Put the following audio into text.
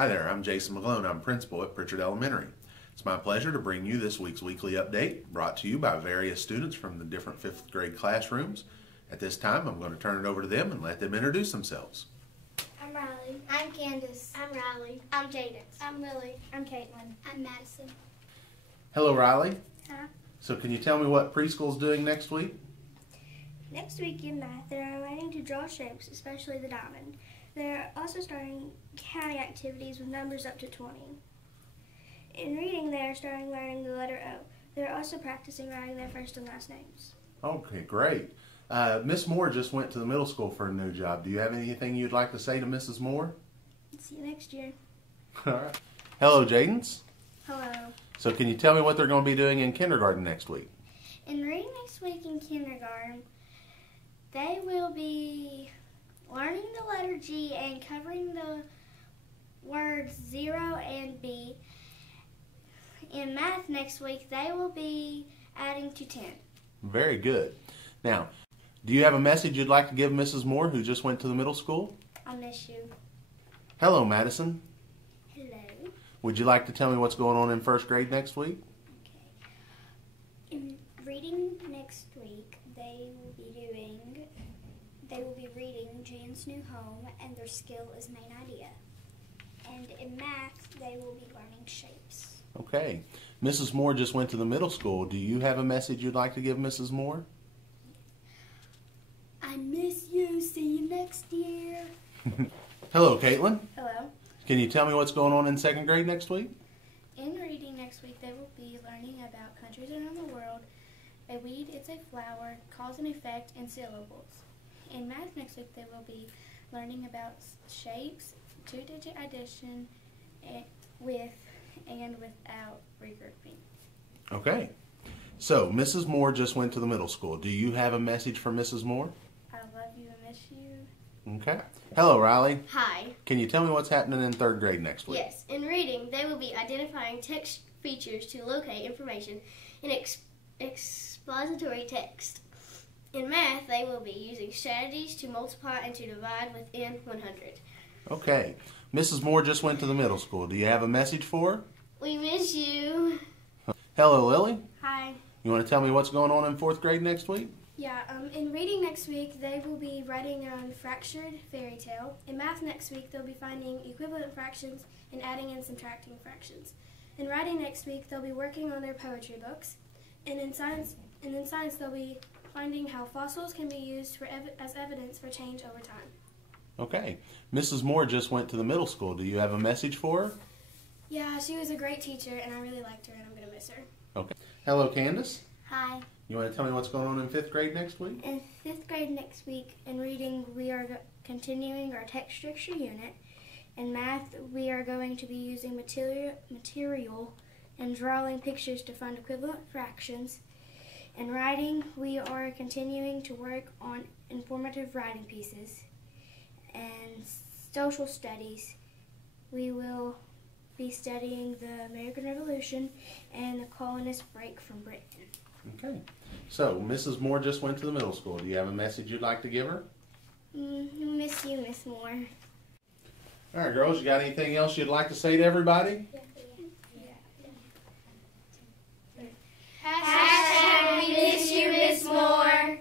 Hi there, I'm Jason McGlone. I'm principal at Pritchard Elementary. It's my pleasure to bring you this week's weekly update brought to you by various students from the different 5th grade classrooms. At this time, I'm going to turn it over to them and let them introduce themselves. I'm Riley. I'm Candace. I'm Riley. I'm Jadence. I'm Lily. I'm Caitlin. I'm Madison. Hello, Riley. Huh? So can you tell me what preschool's doing next week? Next week in math, they're learning to draw shapes, especially the diamond. They're also starting counting activities with numbers up to 20. In reading, they're starting learning the letter O. They're also practicing writing their first and last names. Okay, great. Miss Moore just went to the middle school for a new job. Do you have anything you'd like to say to Mrs. Moore? See you next year. All right. Hello, Jadence. Hello. So can you tell me what they're going to be doing in kindergarten next week? In reading next week in kindergarten, they will be learning the letter G and covering the words 0 and B. In math next week, they will be adding to 10. Very good. Now, do you have a message you'd like to give Mrs. Moore, who just went to the middle school? I miss you. Hello, Madison. Hello. Would you like to tell me what's going on in first grade next week? Okay. In reading next week, they will be reading Jan's New Home, and their skill is main idea. And in math, they will be learning shapes. Okay. Mrs. Moore just went to the middle school. Do you have a message you'd like to give Mrs. Moore? I miss you. See you next year. Hello, Caitlin. Hello. Can you tell me what's going on in second grade next week? In reading next week, they will be learning about countries around the world, a weed, it's a flower, cause and effect, and syllables. In math next week, they will be learning about shapes, two-digit addition, with and without regrouping. Okay. So, Mrs. Moore just went to the middle school. Do you have a message for Mrs. Moore? I love you and miss you. Okay. Hello, Riley. Hi. Can you tell me what's happening in third grade next week? Yes. In reading, they will be identifying text features to locate information in expository text. In math, they will be using strategies to multiply and to divide within 100. Okay. Mrs. Moore just went to the middle school. Do you have a message for her? We miss you. Hello, Lily. Hi. You want to tell me what's going on in fourth grade next week? Yeah, in reading next week, they will be writing on fractured fairy tale. In math next week, they'll be finding equivalent fractions and adding and subtracting fractions. In writing next week, they'll be working on their poetry books. And in science, they'll be finding how fossils can be used as evidence for change over time. Okay. Mrs. Moore just went to the middle school. Do you have a message for her? Yeah, she was a great teacher, and I really liked her, and I'm going to miss her. Okay. Hello, Candace. Hi. You want to tell me what's going on in fifth grade next week? In fifth grade next week, in reading, we are continuing our text structure unit. In math, we are going to be using material and drawing pictures to find equivalent fractions. In writing, we are continuing to work on informative writing pieces. And social studies, we will be studying the American Revolution and the colonist break from Britain. Okay. So, Mrs. Moore just went to the middle school. Do you have a message you'd like to give her? Miss you, Miss Moore. All right, girls, you got anything else you'd like to say to everybody? Hashtag we miss you, Miss Moore.